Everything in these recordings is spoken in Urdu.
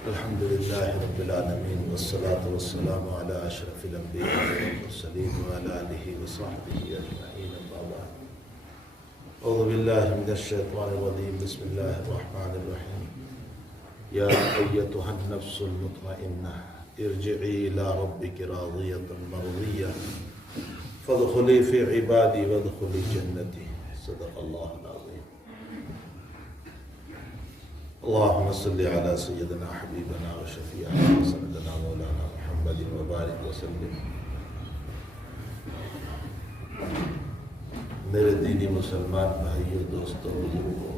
الحمد لله رب العالمين والصلاة والسلام على أشرف الأنبياء والمرسلين وعلى آله وصحبه أجمعين أما بعد. أعوذ بالله من الشيطان الرجيم. بسم الله الرحمن الرحيم. يا أيتها النفس المطمئنة ارجعي إلى ربك راضية مرضية فادخلي في عبادي وادخلي جنتي. صدق الله العظيم. اللهم صل على سيدنا حبيبنا وشفيعنا وسندنا مولانا محمد وبارك وسلم. میرے دینی مسلمان بھائیوں، دوستوں، بزرگوں،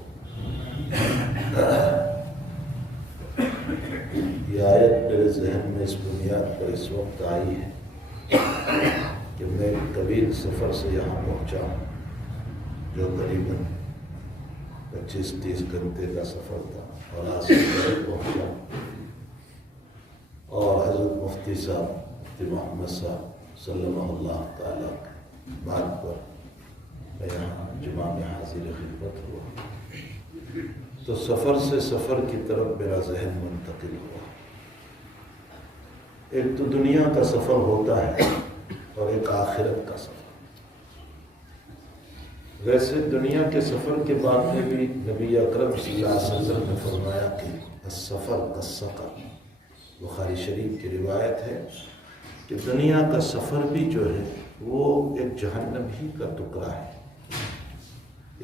یہ آیت میرے ذہن میں اس بنیاد پر اس وقت آئی ہے کہ میں ایک طویل سفر سے یہاں پہنچا ہوں، جو قریباً 25-30 گھنٹے کا سفر تھا، اور آج سے پہنچا اور حضرت مفتی صاحب مفتی محمد صاحب صلی اللہ تعالیٰ کی بات پر میں یہاں جمعہ میں حاضر خدمت ہوا، تو سفر سے سفر کی طرف میرا ذہن منتقل ہوا۔ ایک تو دنیا کا سفر ہوتا ہے اور ایک آخرت کا سفر۔ ویسے دنیا کے سفر کے بارے میں بھی نبی اکرم صلی اللہ علیہ وسلم نے فرمایا کہ السفر کالسقر، بخاری شریف کی روایت ہے کہ دنیا کا سفر بھی جو ہے وہ ایک جہنم ہی کا ٹکڑا ہے۔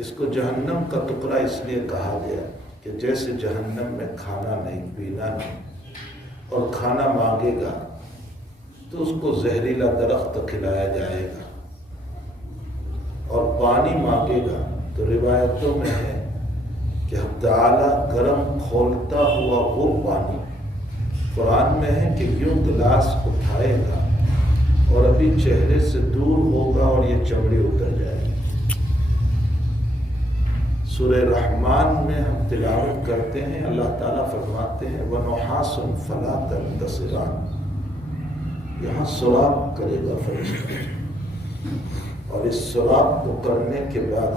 اس کو جہنم کا ٹکڑا اس لیے کہا گیا کہ جیسے جہنم میں کھانا نہیں، پینا نہیں، اور کھانا مانگے گا تو اس کو زہریلا درخت کھلایا جائے گا، اور پانی مانگے گا تو روایتوں میں ہے کہ حق تعالیٰ گرم کھولتا ہوا وہ پانی، قرآن میں ہے کہ یوں گلاس اٹھائے گا اور ابھی چہرے سے دور ہوگا اور یہ چمڑی اتر جائے گی۔ سورہ رحمان میں ہم تلاوت کرتے ہیں، اللہ تعالیٰ فرماتے ہیں وَنُحَاسٌ فَلَا تَنتَصِرَانِ، یہاں سراغ کرے گا فرشتہ، اور اس سراغ کو کرنے کے بعد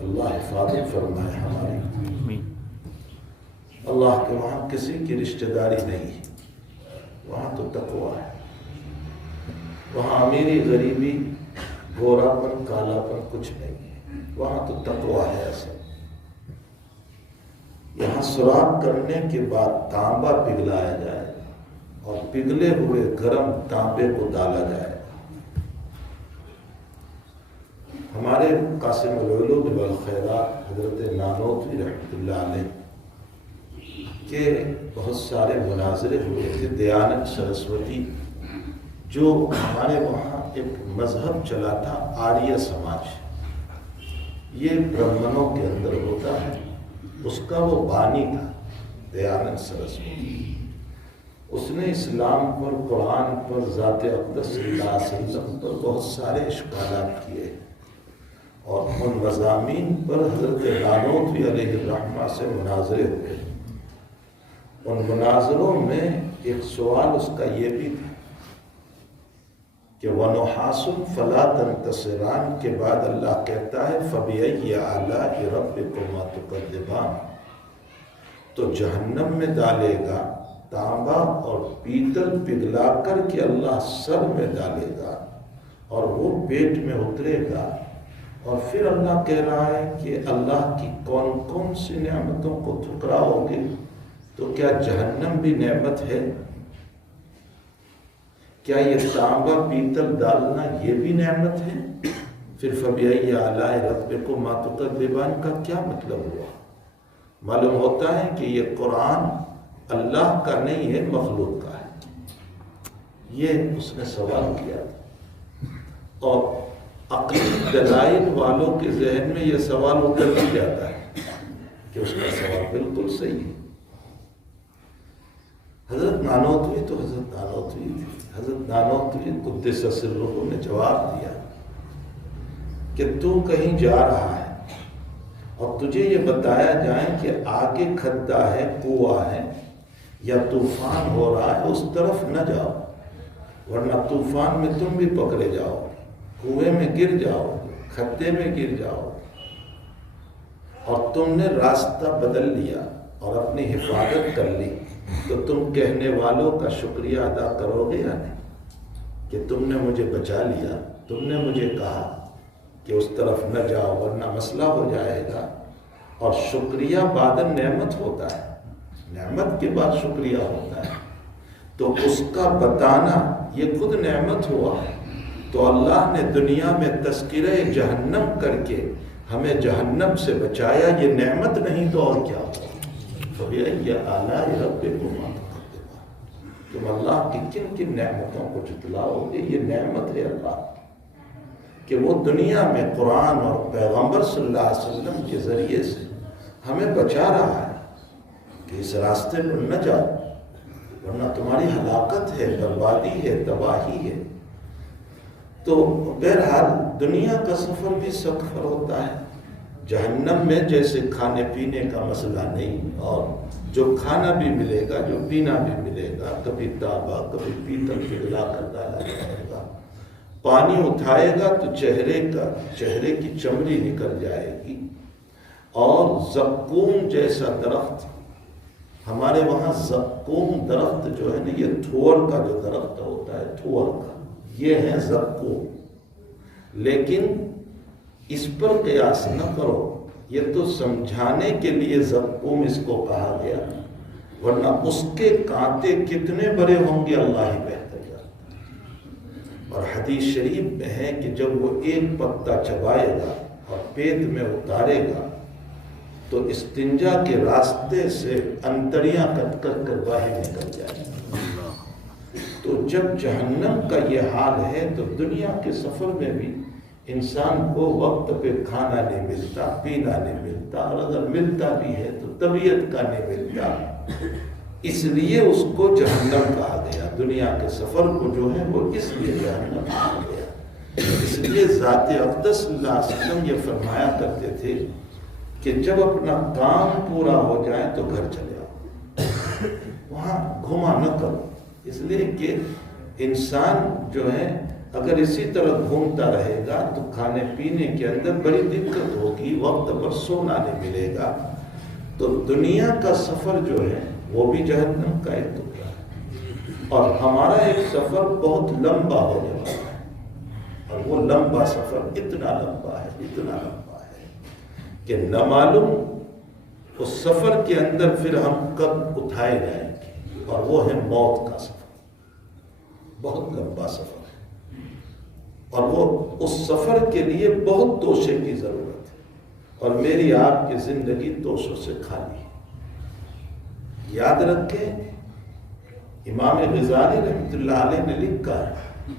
اللہ حفاظت فرمائے ہماری، اللہ کے وہاں کسی کی رشتہ داری نہیں ہے، وہاں تو تقویٰ ہے، وہاں امیری غریبی گورا پن کالا پن کچھ نہیں ہے، وہاں تو تقویٰ ہے اصل۔ یہاں سراغ کرنے کے بعد تانبا پگھلایا جائے گا اور پگھلے ہوئے گرم تانبے کو ڈالا جائے گا۔ ہمارے قاسم العلوم والخیرات حضرت نانوتوی رحمۃ اللہ علیہ کے بہت سارے مناظرے ہوئے تھے۔ دیانت سرسوتی جو ہمارے وہاں ایک مذہب چلا تھا آریہ سماج، یہ برہمنوں کے اندر ہوتا ہے، اس کا وہ بانی تھا دیانت سرسوتی۔ اس نے اسلام پر، قرآن پر، ذات اقدس صلی اللہ علیہ وسلم پر بہت سارے اشکالات کیے، اور ان مضامین پر حضرت نانوتوی علیہ الرحمہ سے مناظرے ہوئے۔ ان مناظروں میں ایک سوال اس کا یہ بھی تھا کہ وَنُحَاسٌ فَلَا تَنتَصِرَانِ کے بعد اللہ کہتا ہے فَبِأَيِّ آلَاءِ رَبِّكُمَا تُكَذِّبَانِ، تو جہنم میں ڈالے گا تانبا اور پیتل پگھلا کر کے اللہ سر میں ڈالے گا اور وہ پیٹ میں اترے گا، اور پھر اللہ کہہ رہا ہے کہ اللہ کی کون کون سی نعمتوں کو ٹھکراؤ گے، تو کیا جہنم بھی نعمت ہے؟ کیا یہ تانبا پیتل ڈالنا یہ بھی نعمت ہے؟ پھر فَبِأَيِّ آلَاءِ رَبِّكُمَا تُكَذِّبَانِ کا کیا مطلب ہوا؟ معلوم ہوتا ہے کہ یہ قرآن اللہ کا نہیں ہے، مخلوق کا ہے۔ یہ اس نے سوال کیا تھا، اور عقلی دلائل والوں کے ذہن میں یہ سوال اتر بھی جاتا ہے کہ اس کا سوال بالکل صحیح ہے۔ حضرت نانوتوی تو حضرت نانوتوی تھی، حضرت نانوتوی قدس سرہ نے جواب دیا کہ تو کہیں جا رہا ہے اور تجھے یہ بتایا جائے کہ آگے کھڈا ہے، کنواں ہے یا طوفان ہو رہا ہے، اس طرف نہ جاؤ، ورنہ طوفان میں تم بھی پکڑے جاؤ، کنویں میں گر جاؤ، کھڈے میں گر جاؤ، اور تم نے راستہ بدل لیا اور اپنی حفاظت کر لی تو تم کہنے والوں کا شکریہ ادا کرو گے یا نہیں کہ تم نے مجھے بچا لیا، تم نے مجھے کہا کہ اس طرف نہ جاؤ ورنہ مسئلہ ہو جائے گا۔ اور شکریہ بعد نعمت ہوتا ہے، نعمت کے بعد شکریہ ہوتا ہے، تو اس کا بتانا یہ خود نعمت ہوا۔ تو اللہ نے دنیا میں تذکرہ جہنم کر کے ہمیں جہنم سے بچایا، یہ نعمت نہیں تو اور کیا ہوا؟ فَبِأَيِّ آلَاءِ رَبِّكُمَا تُكَذِّبَانِ، تم اللہ کی کن کن نعمتوں کو جتلاؤ گے؟ یہ نعمت ہے اللہ کہ وہ دنیا میں قرآن اور پیغمبر صلی اللہ علیہ وسلم کے ذریعے سے ہمیں بچا رہا ہے کہ اس راستے پر نہ جاؤ ورنہ تمہاری ہلاکت ہے، بربادی ہے، تباہی ہے۔ تو بہرحال دنیا کا سفر بھی سفر ہوتا ہے۔ جہنم میں جیسے کھانے پینے کا مسئلہ نہیں، اور جو کھانا بھی ملے گا، جو پینا بھی ملے گا، کبھی تانبا کبھی پیتل پگھلا کر ڈالا جائے گا۔ پانی اٹھائے گا تو چہرے کی چمڑی نکل جائے گی۔ اور زقوم جیسا درخت، ہمارے وہاں زقوم درخت جو ہے نا، یہ تھور کا جو درخت ہوتا ہے، تھور کا، یہ ہے زقوم۔ لیکن اس پر قیاس نہ کرو، یہ تو سمجھانے کے لیے زقوم اس کو کہا گیا، ورنہ اس کے کانٹے کتنے بڑے ہوں گے اللہ ہی بہتر جانتا ہے۔ اور حدیث شریف میں ہے کہ جب وہ ایک پتا چبائے گا اور پیٹ میں اتارے گا تو استنجا کے راستے سے انتڑیاں کٹ کر باہر نکل جائیں گی۔ تو جب جہنم کا یہ حال ہے تو دنیا کے سفر میں بھی انسان کو وقت پہ کھانا نہیں ملتا، پینا نہیں ملتا، اور اگر ملتا بھی ہے تو طبیعت کا نہیں ملتا۔ اس لیے اس کو جہنم کہا گیا، دنیا کے سفر کو جو ہے وہ اس لیے جہنم کہا گیا۔ اس لیے ذات اقدس صلی اللہ علیہ وسلم یہ فرمایا کرتے تھے کہ جب اپنا کام پورا ہو جائے تو گھر چلے آؤ، وہاں گھما نہ کرو، اس لیے کہ انسان جو ہے اگر اسی طرح گھومتا رہے گا تو کھانے پینے کے اندر بڑی دقت ہوگی، وقت پر سونا نہیں ملے گا۔ تو دنیا کا سفر جو ہے وہ بھی جہنم کا ایک ٹکڑا ہے، اور ہمارا ایک سفر بہت لمبا ہونے والا ہے، اور وہ لمبا سفر اتنا لمبا ہے کہ نہ معلوم اس سفر کے اندر پھر ہم کب اٹھائے جائیں گے، اور وہ ہے موت کا سفر، بہت لمبا سفر ہے، اور وہ اس سفر کے لیے بہت توشے کی ضرورت ہے، اور میری آپ کی زندگی توشوں سے خالی ہے۔ یاد رکھیں، امام غزالی رحمۃ اللہ علیہ نے لکھا ہے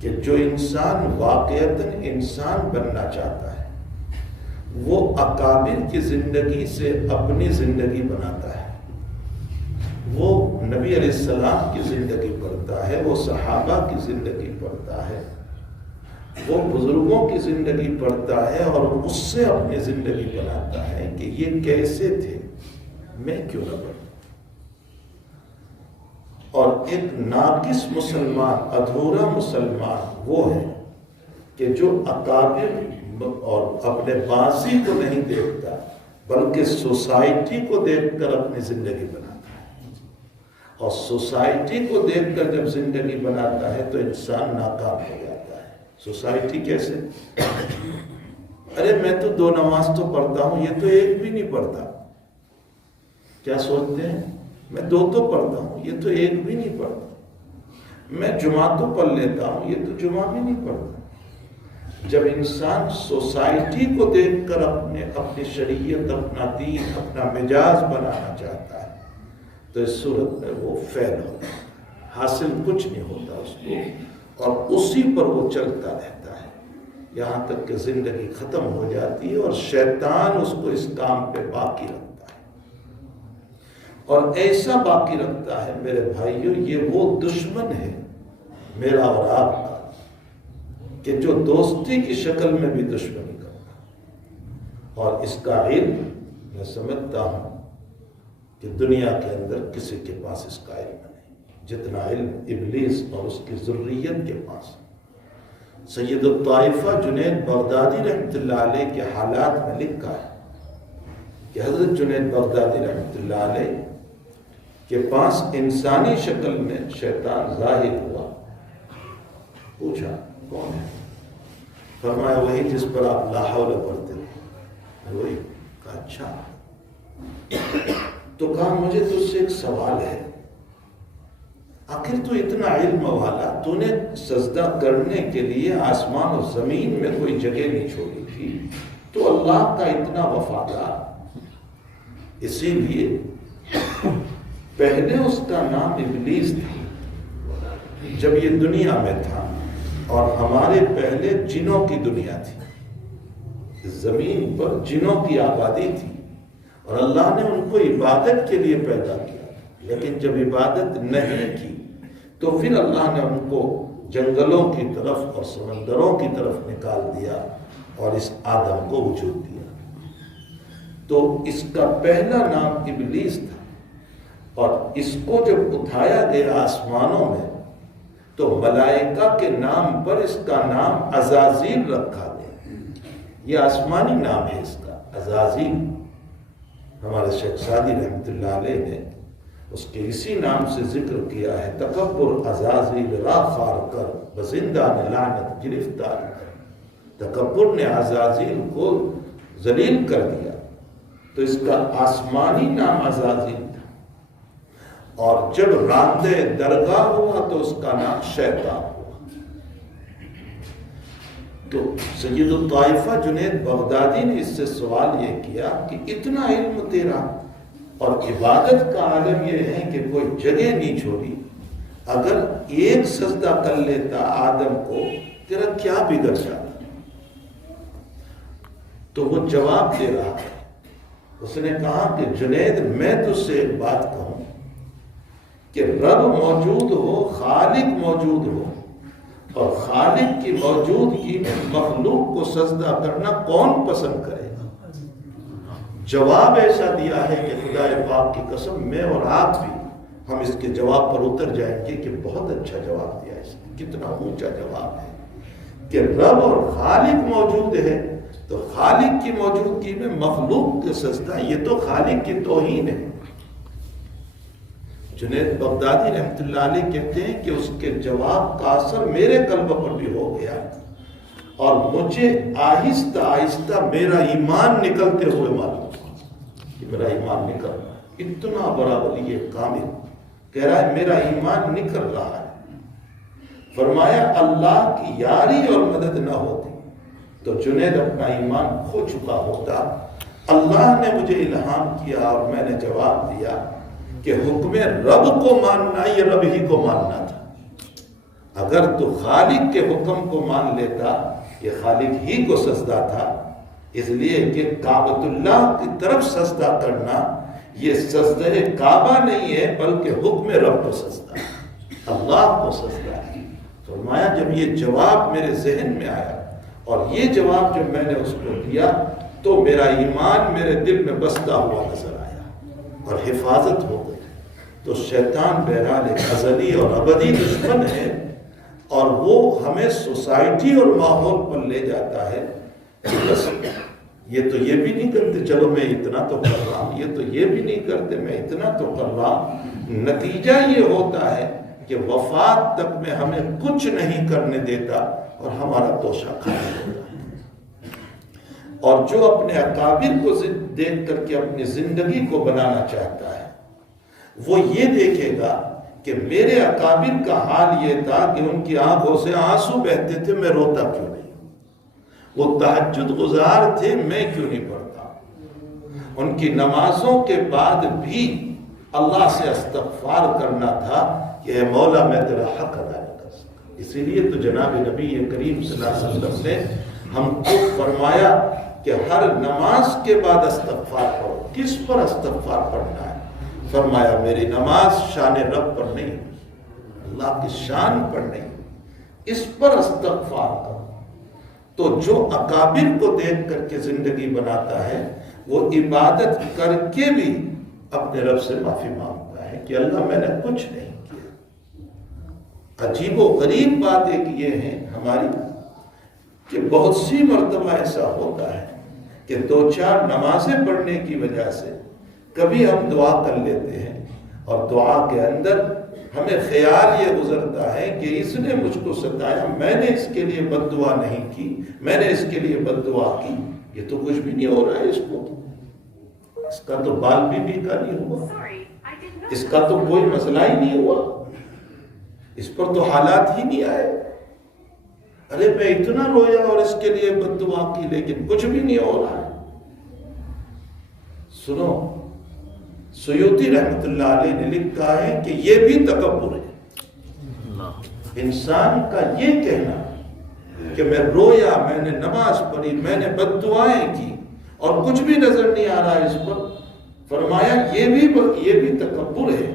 کہ جو انسان واقعتاً انسان بننا چاہتا ہے وہ اکابر کی زندگی سے اپنی زندگی بناتا ہے، وہ نبی علیہ السلام کی زندگی پڑھتا ہے، وہ صحابہ کی زندگی پڑھتا ہے، وہ بزرگوں کی زندگی پڑھتا ہے، اور اس سے اپنی زندگی بناتا ہے کہ یہ کیسے تھے، میں کیوں نہ بنوں۔ اور ایک ناقص مسلمان، ادھورا مسلمان وہ ہے کہ جو اکابر اور اپنے باسی کو نہیں دیکھتا بلکہ سوسائٹی کو دیکھ کر اپنی زندگی بناتا ہے، اور سوسائٹی کو دیکھ کر جب زندگی بناتا ہے تو انسان ناکام ہو جاتا ہے۔ سوسائٹی کیسے؟ ارے میں تو 2 نماز تو پڑھتا ہوں، یہ تو ایک بھی نہیں پڑھتا۔ کیا سوچتے ہیں؟ میں 2 تو پڑھتا ہوں، یہ تو ایک بھی نہیں پڑھتا۔ میں جمعہ تو پڑھ لیتا ہوں، یہ تو جمعہ بھی نہیں پڑھتا۔ جب انسان سوسائٹی کو دیکھ کر اپنی شریعت، اپنا دین، اپنا مزاج بنانا چاہتا ہے تو اس صورت میں وہ فیل ہوتا ہے، حاصل کچھ نہیں ہوتا اس کو، اور اسی پر وہ چلتا رہتا ہے یہاں تک کہ زندگی ختم ہو جاتی ہے، اور شیطان اس کو اس کام پہ باقی رکھتا ہے، اور ایسا باقی رکھتا ہے میرے بھائیوں، یہ وہ دشمن ہے میرا اور آپ کا کہ جو دوستی کی شکل میں بھی دشمنی کرتا، اور اس کا علم میں سمجھتا ہوں کہ دنیا کے اندر کسی کے پاس اس کا علم نہیں جتنا علم ابلیس اور اس کی ذریت کے پاس۔ سید الطائفہ جنید بغدادی رحمۃ اللہ علیہ کے حالات میں لکھا ہے کہ حضرت جنید بغدادی رحمۃ اللہ علیہ کے پاس انسانی شکل میں شیطان ظاہر ہوا. پوچھا کون ہے؟ فرمایا وہی جس پر آپ لا حول پڑھتے تھے. وہی. کہا اچھا. تو کہا مجھے تجھ سے ایک سوال ہے، آخر تو اتنا علم والا، تو نے سجدہ کرنے کے لیے آسمان و زمین میں کوئی جگہ نہیں چھوڑی تھی، تو اللہ کا اتنا وفادار، اسی لیے پہلے اس کا نام ابلیس تھا جب یہ دنیا میں تھا، اور ہمارے پہلے جنوں کی دنیا تھی، زمین پر جنوں کی آبادی تھی، اور اللہ نے ان کو عبادت کے لیے پیدا کیا. لیکن جب عبادت نہیں کی تو پھر اللہ نے ان کو جنگلوں کی طرف اور سمندروں کی طرف نکال دیا اور اس آدم کو وجود دیا. تو اس کا پہلا نام ابلیس تھا، اور اس کو جب اٹھایا گیا آسمانوں میں تو ملائکہ کے نام پر اس کا نام عزازیل رکھا گیا. یہ آسمانی نام ہے اس کا، عزازیل. ہمارے شیخ سعدی رحمۃ اللہ علیہ نے اس کے اسی نام سے ذکر کیا ہے، تکبر عزازیل را خار کر بزندان لعنت گرفتار کر. تکبر نے عزازیل کو ذلیل کر دیا، تو اس کا آسمانی نام عزازیل تھا. اور جب راندے درگاہ ہوا تو اس کا نام شیطان ہوا. تو سید الطائفہ جنید بغدادی نے اس سے سوال یہ کیا کہ اتنا علم تیرا اور عبادت کا عالم یہ ہے کہ کوئی جگہ نہیں چھوڑی، اگر ایک سجدہ کر لیتا آدم کو تیرا کیا بگڑ جاتا؟ تو وہ جواب دے رہا ہے. اس نے کہا کہ جنید میں تجھ سے ایک بات کہوں کہ رب موجود ہو، خالق موجود ہو، اور خالق کی موجودگی میں مخلوق کو سجدہ کرنا کون پسند کرے گا؟ جواب ایسا دیا ہے کہ خدا پاک کی قسم میں اور آپ بھی ہم اس کے جواب پر اتر جائیں گے کہ بہت اچھا جواب دیا اس نے. کتنا اونچا جواب ہے کہ رب اور خالق موجود ہے تو خالق کی موجودگی میں مخلوق کے سجدہ، یہ تو خالق کی توہین ہے. جنید بغدادی رحمۃ اللہ علیہ کہتے ہیں کہ اس کے جواب کا اثر میرے قلب پر بھی ہو گیا، اور مجھے آہستہ آہستہ میرا ایمان نکلتے ہوئے معلوم کہ میرا ایمان نکل رہا ہے. اتنا بڑا ولی کامل کہہ رہا ہے میرا ایمان نکل رہا ہے. فرمایا اللہ کی یاری اور مدد نہ ہوتی تو جنید اپنا ایمان کھو چکا ہوتا. اللہ نے مجھے الہام کیا اور میں نے جواب دیا کہ حکم رب کو ماننا یہ رب ہی کو ماننا تھا. اگر تو خالق کے حکم کو مان لیتا، یہ خالق ہی کو سجدہ تھا، اس لیے کہ کعبۃ اللہ کی طرف سجدہ کرنا یہ سجدہ کعبہ نہیں ہے بلکہ حکم رب کو سجدہ، اللہ کو سجدہ ہے. فرمایا جب یہ جواب میرے ذہن میں آیا اور یہ جواب جب میں نے اس کو دیا تو میرا ایمان میرے دل میں بستا ہوا نظر آیا اور حفاظت ہو گئی. تو شیطان بہرحال ایک ازلی اور ابدی دشمن ہے، اور وہ ہمیں سوسائٹی اور ماحول پر لے جاتا ہے کہ بس یہ تو یہ بھی نہیں کرتے، چلو میں اتنا تو کر رہا ہوں، یہ تو یہ بھی نہیں کرتے، میں اتنا تو کر رہا ہوں. نتیجہ یہ ہوتا ہے کہ وفات تک میں ہمیں کچھ نہیں کرنے دیتا اور ہمارا توشہ کھانا ہوتا ہے. اور جو اپنے اکابر کو دیکھ کر کے اپنی زندگی کو بنانا چاہتا ہے وہ یہ دیکھے گا کہ میرے اکابر کا حال یہ تھا کہ ان کی آنکھوں سے آنسو بہتے تھے، میں روتا کیوں نہیں؟ وہ تہجد گزار تھے، میں کیوں نہیں پڑھتا؟ ان کی نمازوں کے بعد بھی اللہ سے استغفار کرنا تھا کہ اے مولا میں تیرا حق ادا نہیں کر سکا. اسی لیے تو جناب نبی کریم صلی اللہ علیہ وسلم نے ہم کو فرمایا کہ ہر نماز کے بعد استغفار پڑھو. کس پر استغفار پڑھنا ہے؟ فرمایا میری نماز شان رب پر نہیں، اللہ کی شان پر نہیں، اس پر استغفار کرو. تو جو اکابر کو دیکھ کر کے زندگی بناتا ہے وہ عبادت کر کے بھی اپنے رب سے معافی مانگتا ہے کہ اللہ میں نے کچھ نہیں کیا. عجیب و غریب بات ایک یہ ہے ہماری کہ بہت سی مرتبہ ایسا ہوتا ہے کہ 2-4 نمازیں پڑھنے کی وجہ سے کبھی ہم دعا کر لیتے ہیں اور دعا کے اندر ہمیں خیال یہ گزرتا ہے کہ اس نے مجھ کو ستایا، میں نے اس کے لیے بد دعا نہیں کی، میں نے اس کے لیے بد دعا کی، یہ تو کچھ بھی نہیں ہو رہا ہے، اس کا تو بال بھی کا نہیں ہوا، اس کا تو کوئی مسئلہ ہی نہیں ہوا، اس پر تو حالات ہی نہیں آئے، ارے میں اتنا رویا اور اس کے لیے بد دعا کی لیکن کچھ بھی نہیں ہو رہا ہے۔ سنو، سیوطی رحمت اللہ علیہ نے لکھا ہے کہ یہ بھی تکبر ہے، انسان کا یہ کہنا کہ میں رویا، میں نے نماز پڑھی، میں نے بد دعائیں کی اور کچھ بھی نظر نہیں آ رہا ہے اس پر، فرمایا یہ بھی تکبر ہے،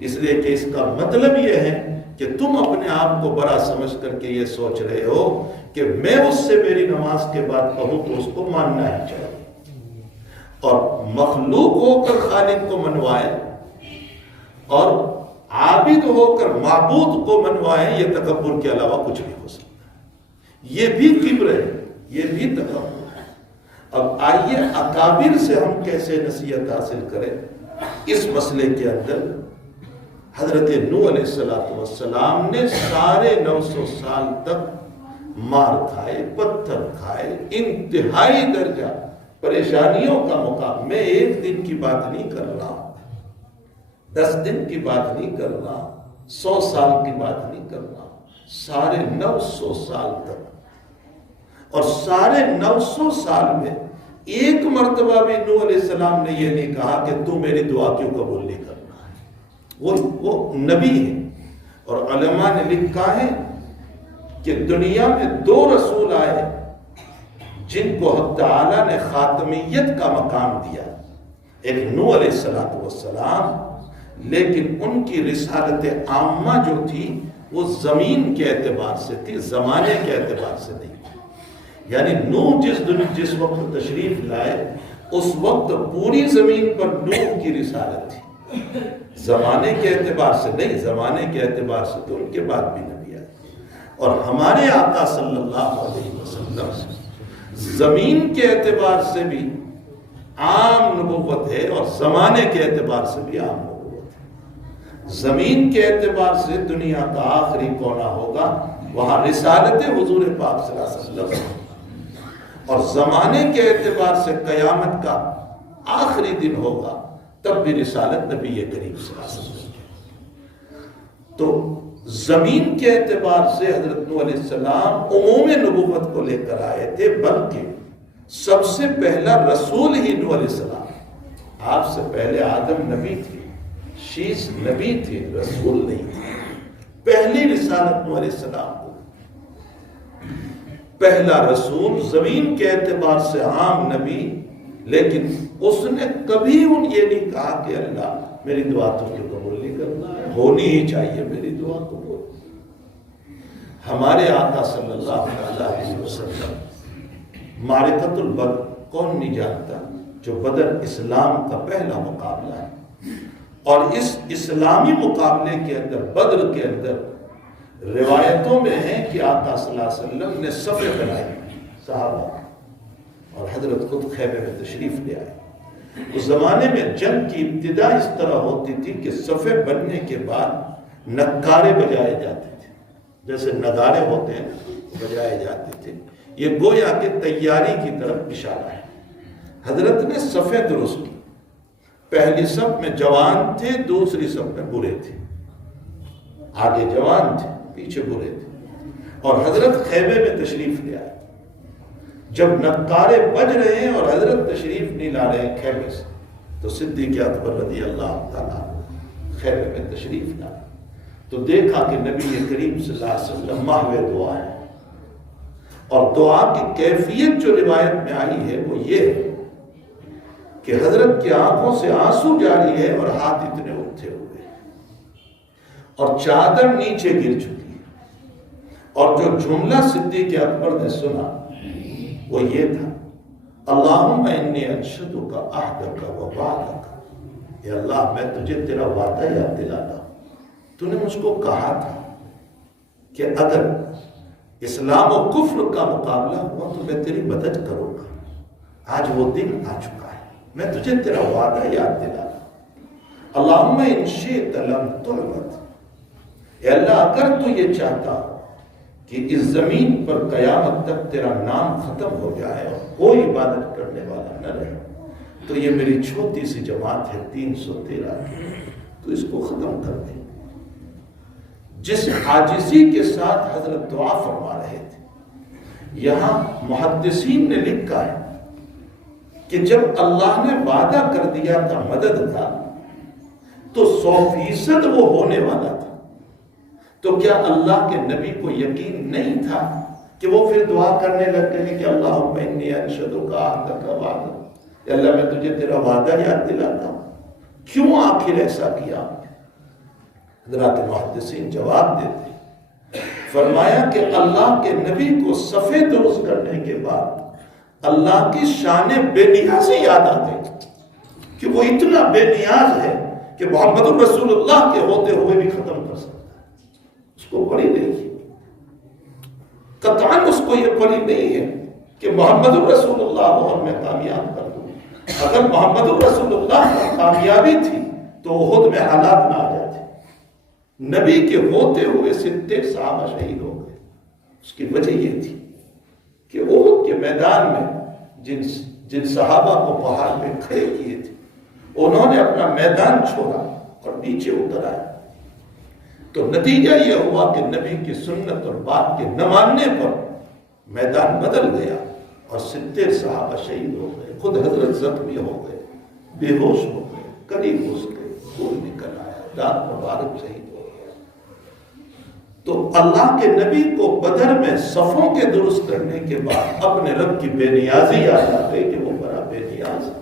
اس لیے کہ اس کا مطلب یہ ہے کہ تم اپنے آپ کو بڑا سمجھ کر کے یہ سوچ رہے ہو کہ میں اس سے میری نماز کے بعد کہوں تو اس کو ماننا ہی چاہیے، اور مخلوق ہو کر خالق کو منوائے اور عابد ہو کر معبود کو منوائے، یہ تکبر کے علاوہ کچھ نہیں ہو سکتا، یہ بھی کبر ہے، یہ بھی تکبر ہے۔ اب آئیے اکابر سے ہم کیسے نصیحت حاصل کریں اس مسئلے کے اندر۔ حضرت نوح علیہ السلام نے سارے 900 سال تک مار کھائے، پتھر کھائے، انتہائی درجہ پریشانیوں کا مقابلہ۔ میں 1 دن کی بات نہیں کر رہا، 10 دن کی بات نہیں کر رہا، 100 سال کی بات نہیں کر رہا، سارے 900 سال تک، اور سارے 900 سال میں ایک مرتبہ بھی نوح علیہ السلام نے یہ نہیں کہا کہ تو میری دعا کیوں قبول نہیں کرنا ہے۔ وہ نبی ہے، اور علماء نے لکھا ہے کہ دنیا میں 2 رسول آئے جن کو حق تعالیٰ نے خاتمیت کا مقام دیا، ایک نوح علیہ السلام، لیکن ان کی رسالت عامہ جو تھی وہ زمین کے اعتبار سے تھی، زمانے کے اعتبار سے نہیں تھی۔ یعنی نوح جس وقت تشریف لائے اس وقت پوری زمین پر نوح کی رسالت تھی، زمانے کے اعتبار سے نہیں، زمانے کے اعتبار سے تو ان کے بعد بھی نبی آئے، اور ہمارے آقا صلی اللہ علیہ وسلم زمین کے اعتبار سے بھی عام نبوت ہے اور زمانے کے اعتبار سے بھی عام نبوت ہے۔ زمین کے اعتبار سے دنیا کا آخری کونا ہوگا، وہاں رسالت حضور پاک صلی اللہ علیہ وسلم، اور زمانے کے اعتبار سے قیامت کا آخری دن ہوگا، تب بھی رسالت نبی کریم صلی اللہ علیہ وسلم۔ تو زمین کے اعتبار سے حضرت نوح علیہ السلام عموم نبوت کو لے کر آئے تھے، بلکہ سب سے پہلا رسول ہی نوح علیہ السلام، آپ سے پہلے آدم نبی تھے، شیش نبی تھے، رسول نہیں تھے۔ پہلی رسالت نوح علیہ السلام کو، پہلا رسول، زمین کے اعتبار سے عام نبی، لیکن اس نے کبھی یہ نہیں کہا کہ اللہ میری دعا تو کیوں قبول نہیں کرنا ہے، ہونی ہی چاہیے میری دعا قبول۔ ہمارے آقا صلی اللہ علیہ وسلم، معرکۃ البدر کون نہیں جانتا، جو بدر اسلام کا پہلا مقابلہ ہے، اور اس اسلامی مقابلے کے اندر، بدر کے اندر روایتوں میں ہے کہ آقا صلی اللہ علیہ وسلم نے صفیں بنائی صحابہ، اور حضرت خود خیمے میں تشریف لے آئے۔ اس زمانے میں جنگ کی ابتدا اس طرح ہوتی تھی کہ صفیں بننے کے بعد نگارے بجائے جاتے تھے، جیسے نگارے ہوتے ہیں بجائے جاتے تھے، یہ گویا کہ تیاری کی طرف اشارہ ہے۔ حضرت نے صفیں درست کی، پہلی صف میں جوان تھے، دوسری صف میں برے تھے، آگے جوان تھے پیچھے برے تھے، اور حضرت خیمے میں تشریف لے آئے۔ جب نقارے بج رہے ہیں اور حضرت تشریف نہیں لا رہے ہیں خیمے سے، تو صدیق اکبر رضی اللہ تعالیٰ خیمے میں تشریف لائے، تو دیکھا کہ نبی کریم صلی اللہ علیہ وسلم ماہوے دعا ہے، اور دعا کی کیفیت جو روایت میں آئی ہے وہ یہ ہے کہ حضرت کی آنکھوں سے آنسو جاری ہے اور ہاتھ اتنے اٹھے ہوئے ہیں، اور چادر نیچے گر چکی ہے، اور جو جملہ صدیق اکبر نے سنا وہ یہ تھا، اللہم انی انشدک عہدک و وعدک، اے اللہ میں تجھے تیرا وعدہ یاد دلاتا ہوں، تو نے مجھ کو کہا تھا کہ اگر اسلام و کفر کا مقابلہ ہوا تو میں تیری مدد کروں گا، آج وہ دن آ چکا ہے، میں تجھے تیرا وعدہ یاد دلا رہا ہوں۔ اللہم ان شئت لم تعبد، اے اللہ اگر تو یہ چاہتا کہ اس زمین پر قیامت تک تیرا نام ختم ہو جائے اور کوئی عبادت کرنے والا نہ رہے، تو یہ میری چھوٹی سی جماعت ہے 313 کی، تو اس کو ختم کر دے۔ جس عاجزی کے ساتھ حضرت دعا فرما رہے تھے، یہاں محدثین نے لکھا ہے کہ جب اللہ نے وعدہ کر دیا تھا مدد کا تو 100% وہ ہونے والا تھا، تو کیا اللہ کے نبی کو یقین نہیں تھا کہ وہ پھر دعا کرنے لگتے ہیں کہ اللہم انی انشدک عہدک وعدک، اللہ میں تجھے تیرا وعدہ یاد دلاتا ہوں؟ کیوں آخر ایسا کیا؟ حضرات محدثین جواب دیتے، فرمایا کہ اللہ کے نبی کو صفے درست کرنے کے بعد اللہ کی شان بے نیازی یاد آتے کہ وہ اتنا بے نیاز ہے کہ محمد الرسول اللہ کے ہوتے ہوئے بھی ختم کر سکتا ہے۔ اس کو پڑھی نہیں، قطعاً اس کو یہ پڑھی نہیں ہے کہ محمد الرسول اللہ اور میں کامیاب کر دوں۔ اگر محمد الرسول اللہ کی کامیابی تھی تو احد میں حالات نہ آ جاتے، نبی کے ہوتے ہوئے 70 صحابہ شہید ہو گئے۔ اس کی وجہ یہ تھی کہ احد کے میدان میں جن صحابہ کو پہاڑ پہ کھڑے کیے تھے، انہوں نے اپنا میدان چھوڑا اور نیچے اتر آئے، تو نتیجہ یہ ہوا کہ نبی کی سنت اور بات کے نہ ماننے پر میدان بدل گیا اور 70 صحابہ شہید ہو گئے، خود حضرت زخمی ہو گئے، بے ہوش ہو گئے، قریب گھس گئے، خون نکل آیا، دانت مبارک شہید ہو گیا۔ تو اللہ کے نبی کو بدر میں صفوں کے درست کرنے کے بعد اپنے رب کی بے نیازی یاد آ گئی کہ وہ بڑا بے نیاز ہے،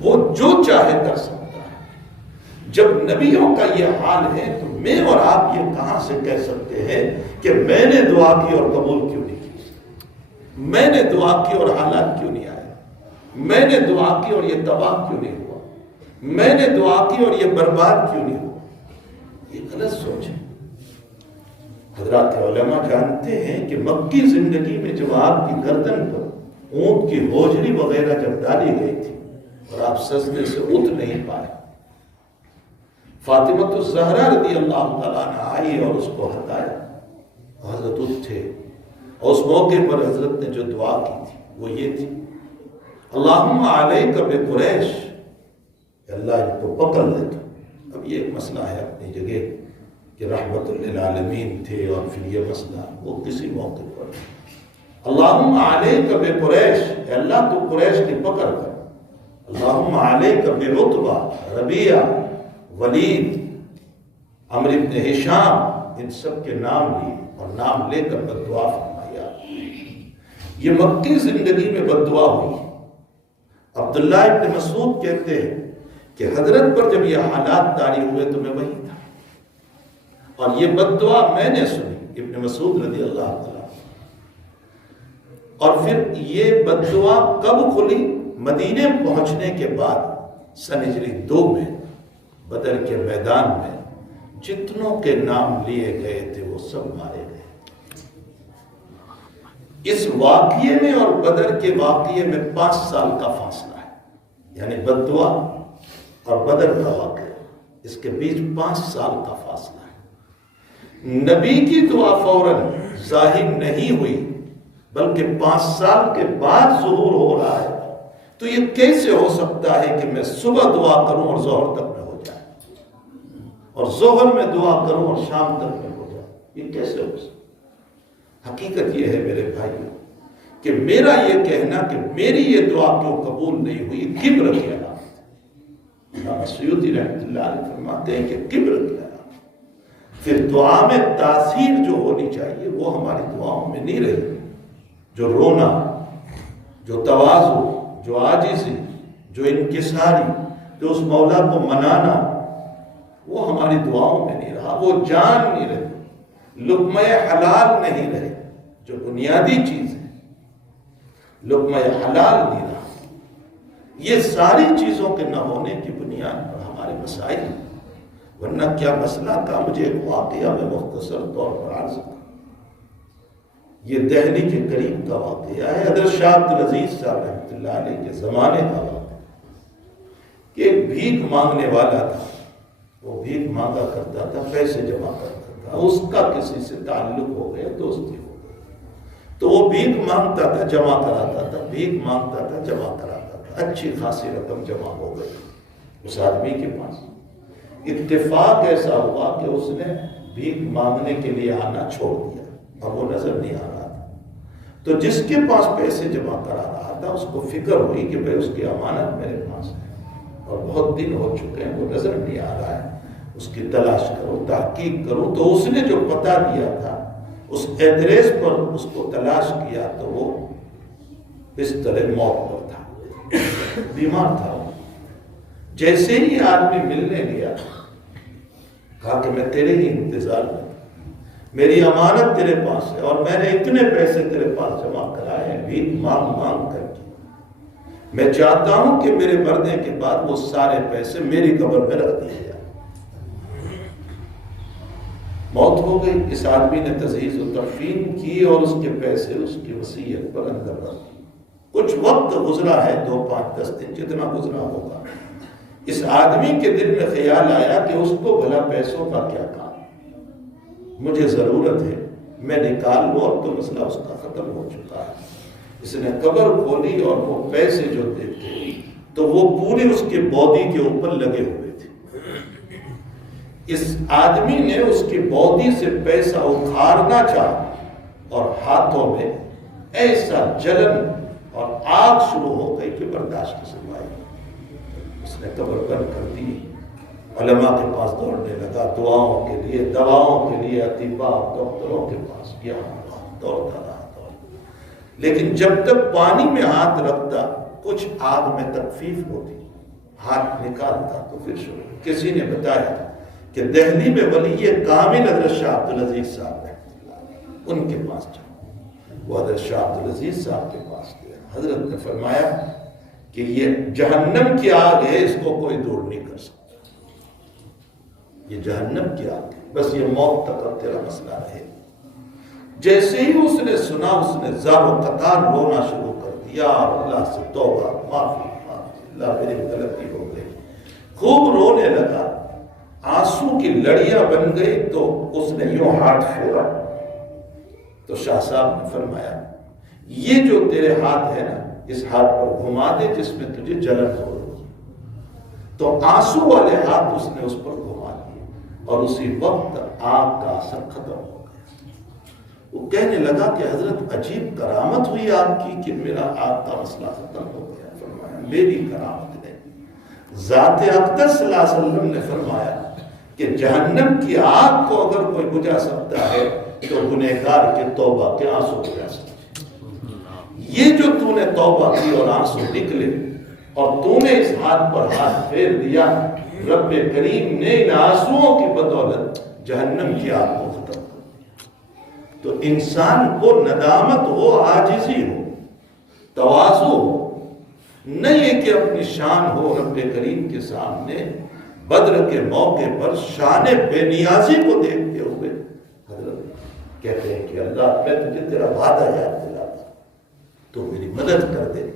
وہ جو چاہے کر سکتا ہے۔ جب نبیوں کا یہ حال ہے تو میں اور آپ یہ کہاں سے کہہ سکتے ہیں کہ میں نے دعا کی اور قبول کیوں نہیں کی، میں نے دعا کی اور حالات کیوں نہیں آئے، میں نے دعا کی اور یہ تباہ کیوں نہیں ہوا، میں نے دعا کی اور یہ برباد کیوں نہیں ہوا؟ یہ غلط سوچ ہے۔ حضرات علماء جانتے ہیں کہ مکی زندگی میں جب آپ کی گردن پر اونٹ کی ہوجری وغیرہ جب ڈالی گئی تھی اور آپ سجدے سے اٹھ نہیں پائے، فاطمہ الزہرا رضی اللہ تعالیٰ عنہ آئی اور اس کو ہٹایا، حضرت اٹھے، اور اس موقع پر حضرت نے جو دعا کی تھی وہ یہ تھی، اللہم علیک بقریش، اللہ ان کو پکڑ لے تو۔ اب یہ ایک مسئلہ ہے اپنی جگہ کہ رحمت للعالمین تھے اور پھر یہ مسئلہ وہ کسی موقع پر، اللہم علیک بقریش، اللہ تو قریش کی پکڑ کر، اللہم علیک بعتبہ، ربیعہ، ولید، عمرو بن ہشام، ان سب کے نام لیے اور نام لے کر بددعا فرمایا۔ یہ مکی زندگی میں بددعا ہوئی۔ عبداللہ ابن مسعود کہتے ہیں کہ حضرت پر جب یہ حالات طاری ہوئے تو میں وہی تھا اور یہ بددعا میں نے سنی، ابن مسعود رضی اللہ تعالیٰ۔ اور پھر یہ بددعا کب کھلی؟ مدینے پہنچنے کے بعد سن ہجری 2 میں بدر کے میدان میں جتنوں کے نام لیے گئے تھے وہ سب مارے گئے۔ اس واقعے میں اور بدر کے واقعے میں 5 سال کا فاصلہ ہے، یعنی بددعا اور بدر کا واقعہ، اس کے بیچ 5 سال کا فاصلہ ہے۔ نبی کی دعا فوراً ظاہر نہیں ہوئی بلکہ 5 سال کے بعد ظہور ہو رہا ہے، تو یہ کیسے ہو سکتا ہے کہ میں صبح دعا کروں اور ظہر تک میں ہو جائے، اور ظہر میں دعا کروں اور شام تک میں ہو جائے؟ یہ کیسے ہو سکتا؟ حقیقت یہ ہے میرے بھائیوں کہ میرا یہ کہنا کہ میری یہ دعا کیوں قبول نہیں ہوئی، کبر کی علامت ہے۔ امام سیوطی رحمۃ اللہ علیہ فرماتے ہیں کہ کبر کی علامت، پھر دعا میں تاثیر جو ہونی چاہیے وہ ہماری دعاؤں میں نہیں رہی، جو رونا، جو تواضع، جو عاجزی، جو انکساری، جو اس مولا کو منانا، وہ ہماری دعاؤں میں نہیں رہا، وہ جان نہیں رہی، لقمہ حلال نہیں رہے، جو بنیادی چیز ہے لقمہ حلال نہیں رہا۔ یہ ساری چیزوں کے نہ ہونے کی بنیاد پر ہمارے مسائل ہیں، ورنہ کیا مسئلہ تھا؟ مجھے ایک واقعہ میں مختصر طور پر عرض کروں۔ یہ دہلی کے قریب کا واقعہ ہے، حضرت شاہ عبدالعزیز صاحب رحمۃ اللہ علیہ کے زمانے کا واقعہ کہ ایک بھیک مانگنے والا تھا، وہ بھیک مانگا کرتا تھا، پیسے جمع کرتا تھا، اس کا کسی سے تعلق ہو گیا، دوستی ہو گئی، تو وہ بھیک مانگتا تھا، جمع کراتا تھا، بھیک مانگتا تھا، جمع کراتا تھا، اچھی خاصی رقم جمع ہو گئی اس آدمی کے پاس۔ اتفاق ایسا ہوا کہ اس نے بھیک مانگنے کے لیے آنا چھوڑ دیا اور وہ نظر نہیں آ رہا تھا، تو جس کے پاس پیسے جمع کرا رہا تھا اس کو فکر ہوئی کہ بھائی اس کی امانت میرے پاس ہے اور بہت دن ہو چکے ہیں، وہ نظر نہیں آ رہا ہے، اس کی تلاش کرو، تحقیق کرو۔ تو اس نے جو پتہ دیا تھا اس ایڈریس پر اس کو تلاش کیا تو وہ اس طرح موت پر تھا، بیمار تھا۔ جیسے ہی آدمی ملنے گیا کہا کہ میں تیرے ہی انتظار میں، میری امانت تیرے پاس ہے اور میں نے اتنے پیسے تیرے پاس جمع کرائے ہیں بھیک مانگ مانگ کر کے، میں چاہتا ہوں کہ میرے مرنے کے بعد وہ سارے پیسے میری قبر میں رکھ دیے جائیں۔ موت ہو گئی، اس آدمی نے تجہیز و تکفین کی اور اس کے پیسے اس کی وصیت پر اندر رکھ دیے۔ کچھ وقت گزرا ہے، 2 5 10 دن جتنا گزرا ہوگا، اس آدمی کے دل میں خیال آیا کہ اس کو بھلا پیسوں کا کیا کام، مجھے ضرورت ہے، میں نکال لوں، اب تو مسئلہ اس کا ختم ہو چکا ہے۔ اس نے قبر کھولی اور وہ پیسے جو دیتے تو وہ پورے اس کے باڈی کے اوپر لگے ہوئے تھے۔ اس آدمی نے اس کی باڈی سے پیسہ اکھاڑنا چاہا اور ہاتھوں میں ایسا جلن اور آگ شروع ہو گئی کہ برداشت نہیں سنوائی، اس نے قبر بند کر دی۔ علماء کے پاس دوڑنے لگا، دعاؤں کے لیے، دواؤں کے لیے، اطباء ڈاکٹروں کے پاس دوڑتا رہا۔ لیکن جب تک پانی میں ہاتھ رکھتا کچھ آگ میں تخفیف ہوتی، ہاتھ نکالتا تو پھر شروع۔ کسی نے بتایا کہ دہلی میں ولی کامل حضرت شاہ عبدالعزیز صاحب ہیں، ان کے پاس جاؤ۔ وہ حضرت شاہ عبدالعزیز صاحب کے پاس گیا، حضرت نے فرمایا کہ یہ جہنم کی آگ ہے، اس کو کوئی دور نہیں کر سکتا، یہ جہنم کی آگ ہے، بس یہ موت تک اب تیرا مسئلہ رہے۔ جیسے ہی اس نے سنا اس نے زار و قطار رونا شروع کر دیا، اللہ سے توبہ، معافی، اللہ میری غلطی ہو گئی، خوب رونے لگا، آنسو کی لڑیاں بن گئی۔ تو اس نے یوں ہاتھ پھیرا تو شاہ صاحب نے فرمایا یہ جو تیرے ہاتھ ہے نا، اس ہاتھ پر گھما دے جس میں تجھے جلن ہو رہی۔ تو آنسو والے ہاتھ اس نے اس پر گھما دیے اور اسی وقت آگ کا اثر ختم ہو گیا۔ وہ کہنے لگا کہ حضرت عجیب کرامت ہوئی آپ کی کہ میرا آگ کا مسئلہ ختم ہو گیا۔ فرمایا میری کرامت نہیں، ذات اقدس صلی اللہ علیہ وسلم نے فرمایا کہ جہنم کی آگ کو اگر کوئی بجھا سکتا ہے تو گنہگار کے توبہ کے آنسو بجھا سکتے ہیں۔ یہ جو تو نے توبہ کی اور آنسو نکلے اور تو نے اس ہاتھ پر ہاتھ پھیر دیا، رب کریم نے ان آنسوؤں کی بدولت جہنم کی آگ کو ختم کر دیا۔ تو انسان کو ندامت ہو، عاجزی ہو، تواضع ہو، نہیں کہ اپنی شان ہو رب کریم کے سامنے۔ بدر کے موقع پر شان بے نیازی کو دیکھتے ہوئے حضرت کہتے ہیں کہ اللہ میں تجھے تیرا وعدہ یاد دلاتا، تو میری مدد کر دے۔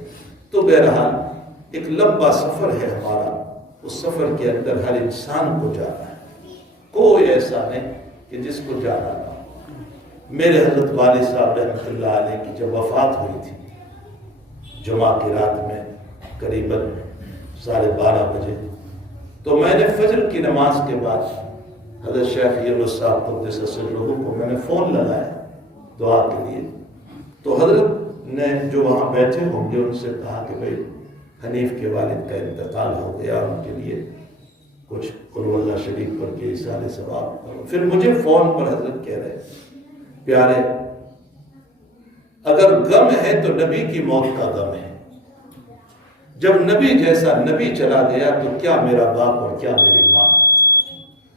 تو بہرحال ایک لمبا سفر ہے ہمارا، اس سفر کے اندر ہر انسان کو جانا ہے، کوئی ایسا نہیں کہ جس کو جانا نہ ہو۔ میرے حضرت والد صاحب رحمۃ اللہ علیہ کی جب وفات ہوئی تھی جمعہ کی رات میں قریباً 12:30 بجے، تو میں نے فجر کی نماز کے بعد حضرت شیخ یونس صاحب قدس سرہ کو میں نے فون لگایا دعا کے لیے۔ تو حضرت نے جو وہاں بیٹھے ہوں گے ان سے کہا کہ بھئی حنیف کے والد کا انتقال ہو گیا، ان کے لیے کچھ قل اللہ شریف پر کے اصالِ ثواب کرو۔ پھر مجھے فون پر حضرت کہہ رہے پیارے اگر غم ہے تو نبی کی موت کا غم ہے، جب نبی جیسا نبی چلا گیا تو کیا میرا باپ اور کیا میری ماں۔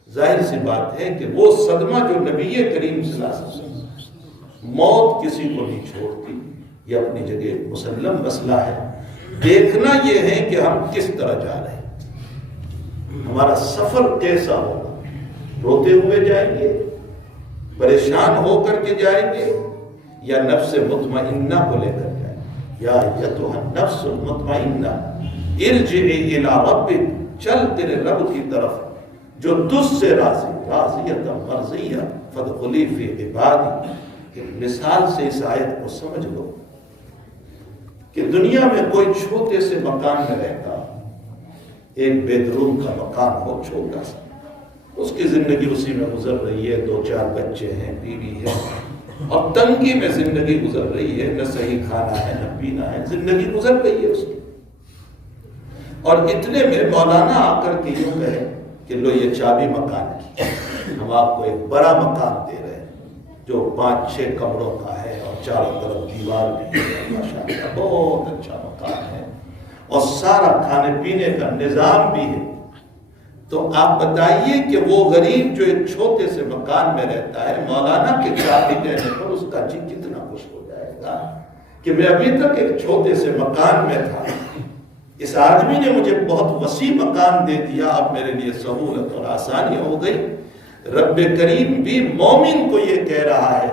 ظاہر سی بات ہے کہ وہ صدمہ جو نبی کریم صلی اللہ علیہ وسلم، موت کسی کو نہیں چھوڑتی، یہ اپنی جگہ مسلم مسئلہ ہے۔ دیکھنا یہ ہے کہ ہم کس طرح جا رہے ہیں، ہمارا سفر کیسا ہوگا، روتے ہوئے جائیں گے، پریشان ہو کر کے جائیں گے، یا نفس مطمئنہ کو لے کر جائیں، یا ایتھا النفس المطمئنہ ارجعی الی ربک، چل تیرے رب کی طرف جو تجھ سے راضی، راضیۃ مرضیہ فادخلی فی عبادی۔ کہ مثال سے اس آیت کو سمجھ لو کہ دنیا میں کوئی چھوٹے سے مکان میں رہتا، ایک بیڈ روم کا مکان ہو چھوٹا سا، اس کی زندگی اسی میں گزر رہی ہے، 2-4 بچے ہیں، بیوی ہے، اور تنگی میں زندگی گزر رہی ہے، نہ صحیح کھانا ہے نہ پینا ہے، زندگی گزر رہی ہے اس کی۔ اور اتنے میں مولانا آ کر کے یوں کہے کہ لو یہ چابی مکان کی، ہم آپ کو ایک بڑا مکان دے رہے ہیں جو 5-6 کمروں کا ہے اور چاروں طرف دیوار بھی ہے، ماشاءاللہ بہت اچھا مکان ہے اور سارا کھانے پینے کا نظام بھی ہے۔ تو آپ بتائیے کہ وہ غریب جو ایک چھوٹے سے مکان میں رہتا ہے، مولانا کے چابی دینے پر اس کا جی کتنا خوش ہو جائے گا کہ میں ابھی تک ایک چھوٹے سے مکان میں تھا، اس آدمی نے مجھے بہت وسیع مکان دے دیا، اب میرے لیے سہولت اور آسانی ہو گئی۔ رب کریم بھی مومن کو یہ کہہ رہا ہے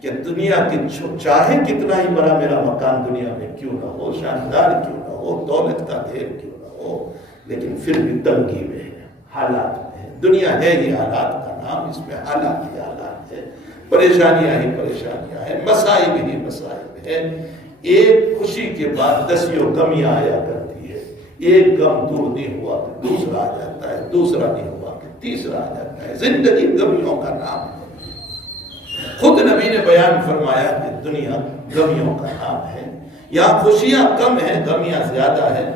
کہ دنیا کی چاہے کتنا ہی بڑا میرا مکان دنیا میں کیوں نہ ہو، شاندار کیوں نہ ہو، دولت کا ڈھیر کیوں نہ ہو، لیکن پھر بھی تنگی میں ہے، حالات میں ہے۔ دنیا ہے ہی حالات کا نام، اس میں حالات ہی حالات ہے، پریشانیاں ہی پریشانیاں ہیں، مسائب ہی مسائب ہے۔ ایک خوشی کے بعد 10 غمیاں آیا کرتی ہے، ایک غم دور نہیں ہوا کہ دوسرا آ جاتا ہے، دوسرا نہیں ہوا کہ تیسرا آ جاتا ہے۔ زندگی غمیوں کا نام ہے۔ خود نبی نے بیان فرمایا کہ دنیا غمیوں کا نام ہے، یا خوشیاں کم ہیں غمیاں زیادہ ہیں،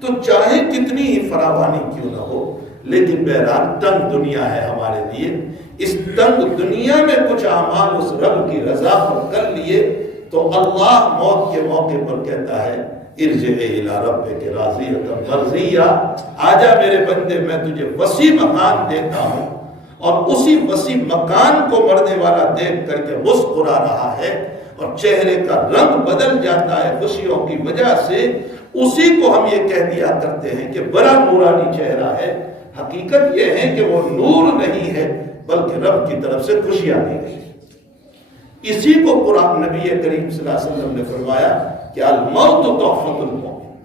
تو چاہے کتنی ہی فراوانی کیوں نہ ہو، لیکن بہرحال تنگ دنیا ہے ہمارے لیے۔ اس تنگ دنیا میں کچھ اعمال اس رب کی رضا پر کر لیے تو اللہ موت کے موقع پر کہتا ہے ارجع الی ربک راضیۃ مرضیہ، آجا میرے بندے میں تجھے وسیع مکان دیتا ہوں۔ اور اسی وسیع مکان کو مرنے والا دیکھ کر کے مسکرا رہا ہے اور چہرے کا رنگ بدل جاتا ہے خوشیوں کی وجہ سے، اسی کو ہم یہ کہہ دیا کرتے ہیں کہ بڑا نورانی چہرہ ہے۔ حقیقت یہ ہے کہ وہ نور نہیں ہے بلکہ رب کی طرف سے خوشیاں دی گئی۔ اسی کو قرآن نبی کریم صلی اللہ علیہ وسلم نے فرمایا کہ الموت تحفۃ المومن،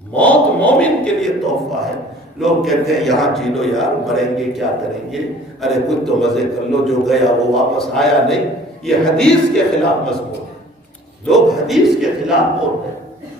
موت مومن کے لیے تحفہ ہے۔ لوگ کہتے ہیں یہاں جی لو یار، مریں گے کیا کریں گے، ارے کچھ تو مزے کر لو، جو گیا وہ واپس آیا نہیں۔ یہ حدیث کے خلاف مضمون ہے، لوگ حدیث کے خلاف بول رہے ہیں۔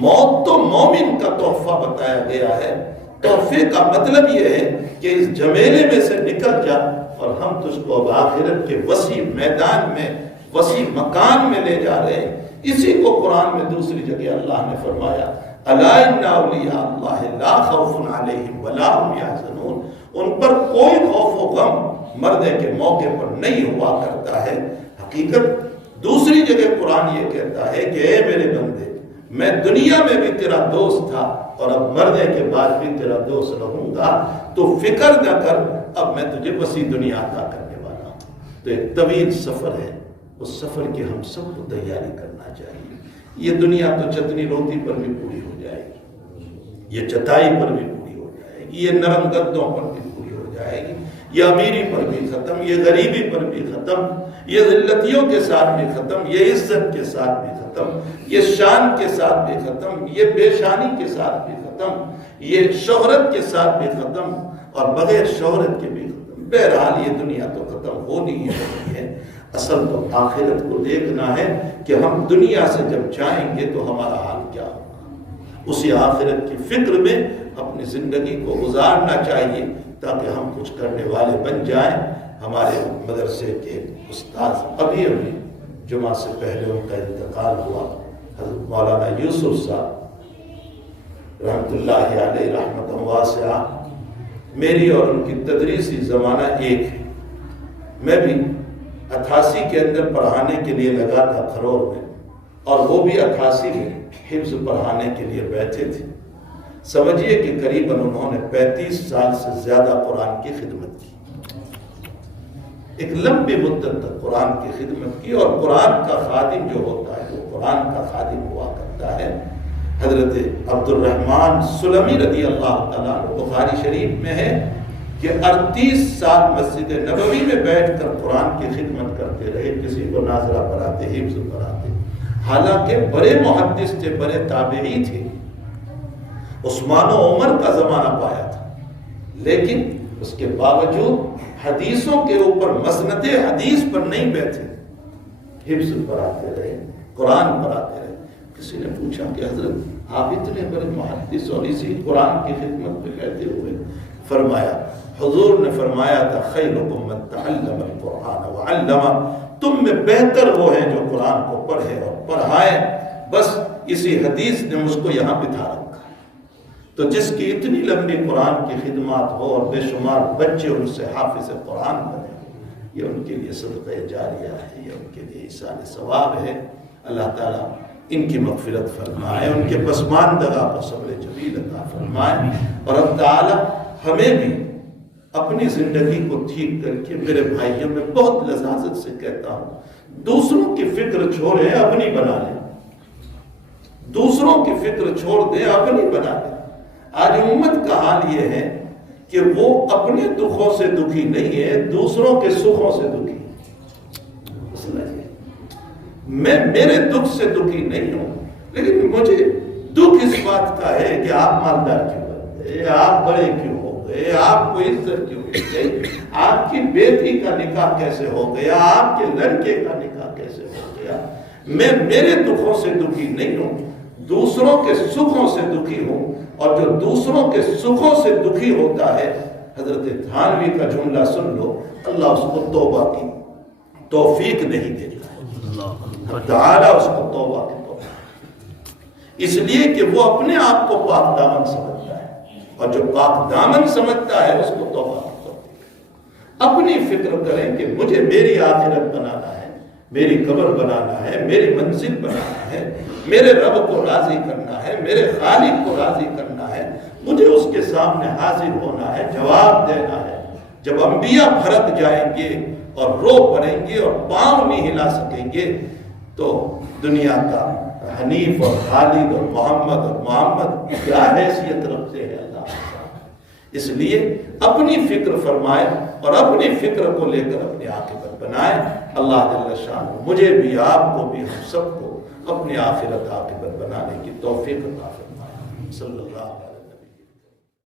موت تو مومن کا تحفہ بتایا گیا ہے۔ تحفے کا مطلب یہ ہے کہ اس جھمیلے میں سے نکل جا اور ہم تجھ کو اب آخرت کے وسیع میدان میں، وسیع مکان میں لے جا رہے ہیں۔ اسی کو قرآن میں دوسری جگہ اللہ نے فرمایا الا ان اولیاء اللہ لا خوف علیہم ولا هم یحزنون، ان پر کوئی خوف و غم مرنے کے موقع پر نہیں ہوا کرتا ہے۔ حقیقت دوسری جگہ قرآن یہ کہتا ہے کہ اے میرے بندے، میں دنیا میں بھی تیرا دوست تھا اور اب مرنے کے بعد بھی تیرا دوست رہوں گا، تو فکر نہ کر، اب میں تجھے وسیع دنیا عطا کرنے والا ہوں۔ تو ایک طویل سفر ہے، اس سفر کی ہم سب کو تیاری کرنا چاہیے۔ یہ دنیا تو چتنی روٹی پر بھی پوری ہو جائے گی، یہ چٹائی پر بھی پوری ہو جائے گی، یہ نرم گدوں پر بھی پوری ہو جائے گی، یہ امیری پر بھی ختم، یہ غریبی پر بھی ختم، یہ ذلتیوں کے ساتھ بھی ختم، یہ عزت کے ساتھ بھی ختم، یہ شان کے ساتھ بھی ختم، یہ بے شانی کے ساتھ بھی ختم، یہ شہرت کے ساتھ بھی ختم اور بغیر شہرت کے بھی ختم۔ بہرحال یہ دنیا تو ختم ہونی ہی ہونی ہے۔ اصل تو آخرت کو دیکھنا ہے کہ ہم دنیا سے جب جائیں گے تو ہمارا حال کیا ہوگا۔ اسی آخرت کی فکر میں اپنی زندگی کو گزارنا چاہیے تاکہ ہم کچھ کرنے والے بن جائیں۔ ہمارے مدرسے کے استاد ابھی جمعہ سے پہلے ان کا انتقال ہوا، حضرت مولانا یوسف صاحب رحمۃ اللہ علیہ رحمۃ واسعہ۔ میری اور ان کی تدریسی زمانہ ایک ہے۔ میں بھی 88 کے اندر پڑھانے کے لیے لگا تھا کھرور میں، اور وہ بھی 88 میں حفظ پڑھانے کے لیے بیٹھے تھے۔ سمجھیے کہ قریباً انہوں نے 35 سال سے زیادہ قرآن کی خدمت کی، ایک لمبی مدت تک قرآن کی خدمت کی۔ اور قرآن کا خادم جو ہوتا ہے وہ قرآن کا خادم ہوا کرتا ہے۔ حضرت عبد الرحمن سلمی رضی اللہ تعالیٰ عنہ، بخاری شریف میں ہے کہ 38 سال مسجد نبوی میں بیٹھ کر قرآن کی خدمت کرتے رہے، کسی کو ناظرہ پڑھاتے، حفظ پڑھاتے، حالانکہ بڑے محدث تھے، بڑے تابعی تھے، عثمان و عمر کا زمانہ پایا تھا، لیکن اس کے باوجود حدیثوں کے اوپر مسند حدیث پر نہیں بیٹھے، حفظ پڑھاتے رہے، قرآن پڑھاتے رہے۔ کسی نے پوچھا کہ حضرت آپ اتنے بڑے محدث اور اسی قرآن کی خدمت میں بیٹھے ہوئے، فرمایا حضور نے فرمایا تھا خیرکم من تعلم القرآن وعلمہ، تم میں بہتر وہ ہیں جو قرآن کو پڑھے اور پڑھائے، بس اسی حدیث نے مجھ کو یہاں بٹھا رکھا۔ تو جس کی اتنی لمبی قرآن کی خدمات ہو اور بے شمار بچے ان سے حافظ قرآن بنے، یہ ان کے لیے صدقہ جاریہ ہے، یہ ان کے لیے ایصال ثواب ہے۔ اللہ تعالیٰ ان کی مغفرت فرمائے، ان کے پسماندگان کو صبر جمیل عطا فرمائے، اور اب تعالیٰ ہمیں بھی اپنی زندگی کو ٹھیک کر کے، میرے بھائیوں میں بہت لذاذت سے کہتا ہوں، دوسروں کی فکر چھوڑیں اپنی بنا لیں، دوسروں کی فکر چھوڑ دیں اپنی بنا لیں۔ آج امت کا حال یہ ہے کہ وہ اپنے دکھوں سے دکھی نہیں ہے، دوسروں کے سکھوں سے دکھی ہے۔ میں میرے دکھ سے دکھی نہیں ہوں، لیکن مجھے دکھ اس بات کا ہے کہ آپ مالدار کیوں بن گئے، آپ بڑے کیوں ہو گئے، آپ کو عزت کیوں مل گئی، آپ کی بیٹی کا نکاح کیسے ہو گیا، آپ کے لڑکے کا نکاح کیسے ہو گیا۔ میں میرے دکھوں سے دکھی نہیں ہوں، دوسروں کے سکھوں سے دکھی ہوں، اور جو دوسروں کے سکھوں سے دکھی ہوتا ہے، حضرت تھانوی کا جملہ سن لو، اللہ اس کو توبہ کی توفیق نہیں دیتا ہے، تعالیٰ اس کو توبہ کی توفیق، اس لیے کہ وہ اپنے آپ کو پاک دامن سمجھتا ہے، اور جو پاک دامن سمجھتا ہے اس کو توبہ کی توفیق۔ اپنی فکر کریں کہ مجھے میری آخرت بنانا ہے، میری قبر بنانا ہے، میری منزل بنانا ہے، میرے رب کو راضی کرنا ہے، میرے خالق کو راضی کرنا ہے، مجھے اس کے سامنے حاضر ہونا ہے، جواب دینا ہے۔ جب انبیاء بھرک جائیں گے اور رو پڑیں گے اور پاؤں نہیں ہلا سکیں گے، تو دنیا کا حنیف اور خالد اور محمد کیا حیثیت رکھتے ہیں اللہ کے سامنے۔ اس لیے اپنی فکر فرمائے اور اپنی فکر کو لے کر اپنی عاقبت بنائے۔ اللہ جل شانہ مجھے بھی، آپ کو بھی، ہم سب کو اپنی آخرت عاقبت بنانے کی توفیق عطا فرمائے۔ صلی اللہ علیہ وسلم۔